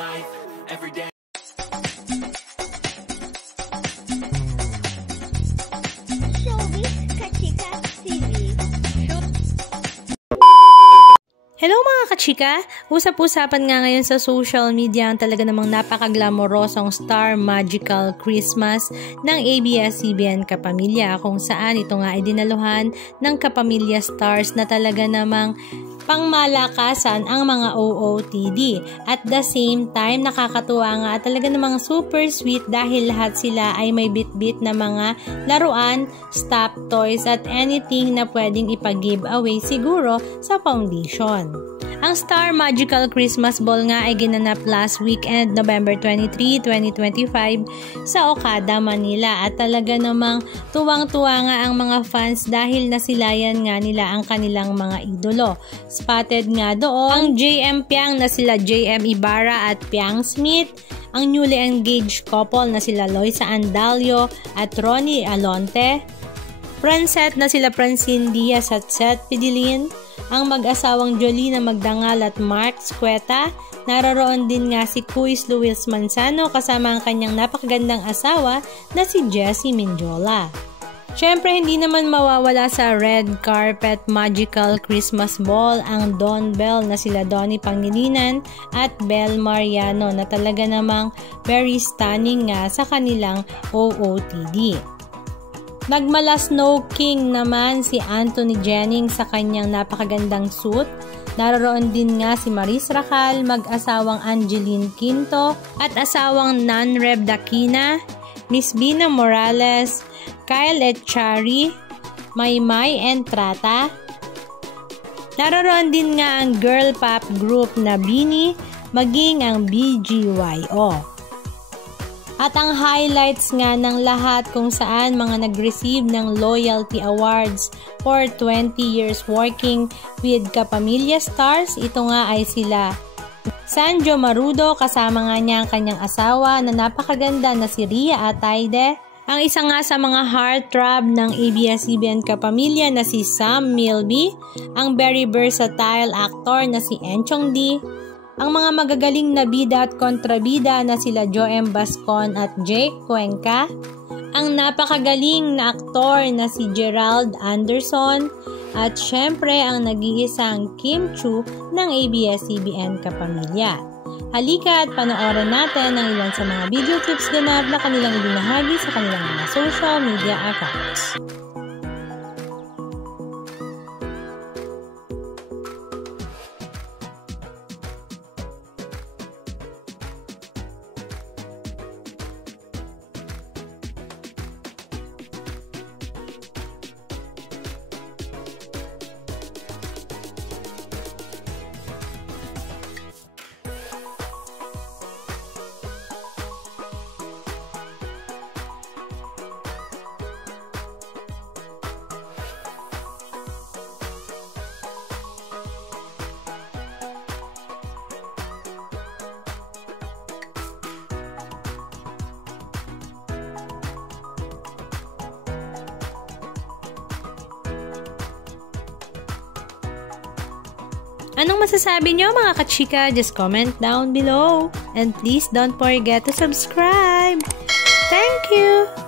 life every day. Hello mga kachika! Usap-usapan nga ngayon sa social media ang talaga namang napaka-glamorosong Star Magical Christmas ng ABS-CBN Kapamilya, kung saan ito nga ay dinaluhan ng Kapamilya Stars na talaga namang pangmalakasan ang mga OOTD. At the same time, nakakatuwa nga at talaga namang super sweet dahil lahat sila ay may bit-bit na mga laruan, stuffed toys at anything na pwedeng ipag-giveaway siguro sa foundation. Ang Star Magical Christmas Ball nga ay ginanap last weekend, November 23, 2025 sa Okada, Manila, at talaga namang tuwang-tuwa nga ang mga fans dahil nasilayan nga nila ang kanilang mga idolo. Spotted nga doon ang JM Piang na sila JM Ibarra at Piang Smith, ang newly engaged couple na sila Loisa Andalio at Ronnie Alonte, Francet na sila Francine Diaz at Seth Pidilin, ang mag-asawang Jolie na Magdangal at Mark Squeta. Naroroon din nga si Kuis Luis Manzano kasama ang kanyang napakagandang asawa na si Jessie Minjola. Syempre, hindi naman mawawala sa red carpet magical Christmas ball ang Don Bell na sila Donnie Pangilinan at Bel Mariano na talaga namang very stunning nga sa kanilang OOTD. Nagmala Snow King naman si Anthony Jennings sa kanyang napakagandang suit. Naroroon din nga si Maris Racal, mag-asawang Angeline Quinto at asawang Nanreb Dakina, Miss Bina Morales, Kyle Etchari, Maymay Entrata. Naroroon din nga ang girl pop group na Bini, maging ang BGYO. At ang highlights nga ng lahat kung saan mga nag-receive ng Loyalty Awards for 20 years working with Kapamilya Stars, ito nga ay sila Sanjo Marudo, kasama nga niya ang kanyang asawa na napakaganda na si Ria Atayde, ang isa nga sa mga heartthrob ng ABS-CBN Kapamilya na si Sam Milby, ang very versatile actor na si Enchong D, ang mga magagaling na bida at kontrabida na sila Joem Bascon at Jake Cuenca, ang napakagaling na aktor na si Gerald Anderson, at syempre ang nag-iisang Kim Chu ng ABS-CBN Kapamilya. Halika at panoorin natin ang ilan sa mga video tips ganap na kanilang ibinahagi sa kanilang mga social media accounts. Anong masasabi nyo mga kachika? Just comment down below. And please don't forget to subscribe. Thank you!